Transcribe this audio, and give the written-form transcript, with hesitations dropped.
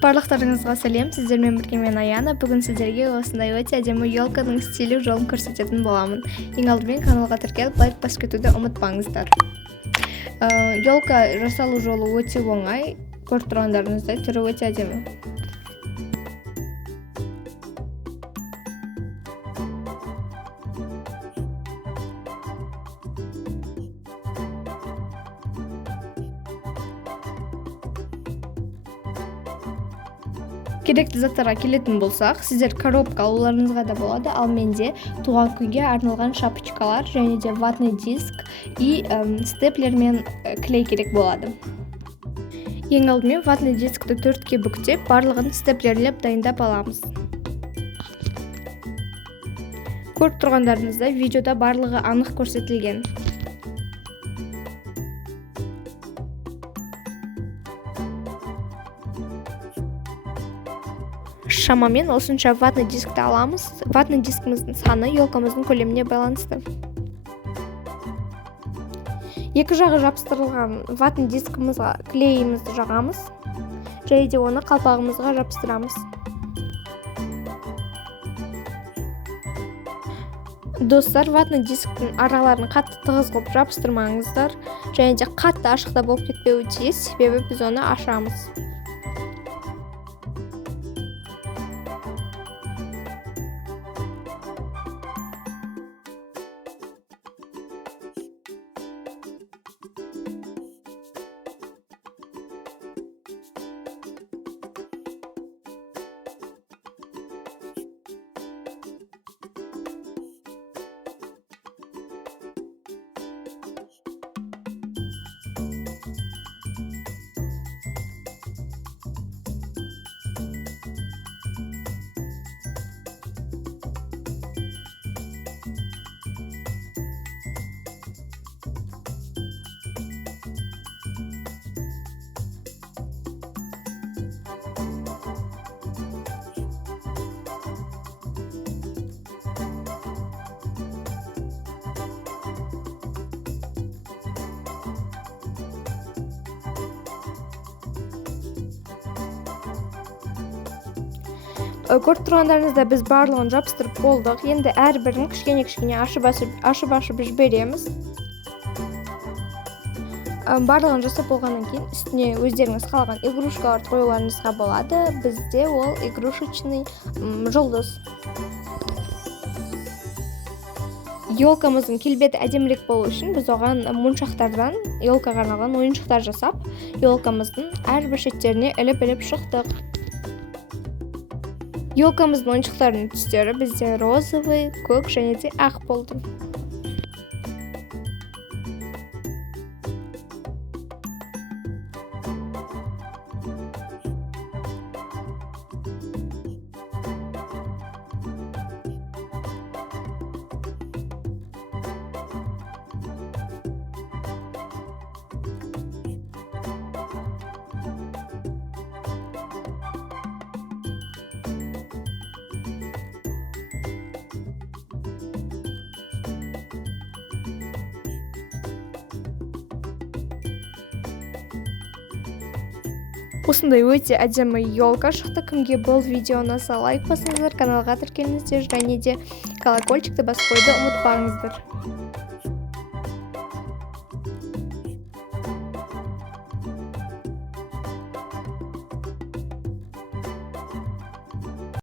Барлықтарыңызға сәлем, сіздермен бірге мен Аяна. Бүгін сіздерге осындай өте әдемі елканың стилі жолын көрсететін боламын. Ең алдымен каналға тіркеліп, лайк басып кетуді ұмытпаңыздар. Елка жасалу жолы өте оңай, көріп тұрғандарыңыздай түрі өте әдемі. Керекті заттарға келетін болсақ, сіздер коробка алуларыңызға да болады, ал менде туған күнге арналған шапочкалар және де ватный диск и степлер мен клей керек болады. Ең алдымен ватный дискті 4-ке бүктеп, барлығын степлерлеп дайындап аламыз. Көріп тұрғандарыңыздай видеода барлығы анық көрсетілген. Шамамен осынша ватный дискті аламыз. Ватный дискіміздің саны елкамыздың көлеміне байланысты. Екі жағы жабыстырылған ватный дискімізге клейімізді жағамыз. Және де оны қалпағымызға жабыстырамыз. Достар, ватный дисктің араларын қатты тығыз қылып жабыстырмаңыздар. Және де қатты ашықта болып кетпеуі тиіс, себебі біз оны ашамыз. Көріп тұрғандарыңызда біз барлығын жабыстырып болдық. Енді әрбірін кішкене ашып жібереміз. Барлығын жасап болғаннан кейін үстіне өздеріңіз қалаған игрушкаларды қоюларыңызға болады. Бізде ол игрушечный жұлдыз. Елкамыздың келбеті әдемірек болу үшін біз оған моншақтардан елкаға арналған ойыншықтар жасап, елкамыздың әрбір шеттеріне іліп шықтық. Елкамыздың ойыншықтарының түстері бізде розовый, көк және де ақ болды. Осындай өте әдемі елка шықты. Кімге бұл видео ұнаса лайк басыңыздар, каналға тіркеліңіздер және де колокольчикті басып қоюды ұмытпаңыздар.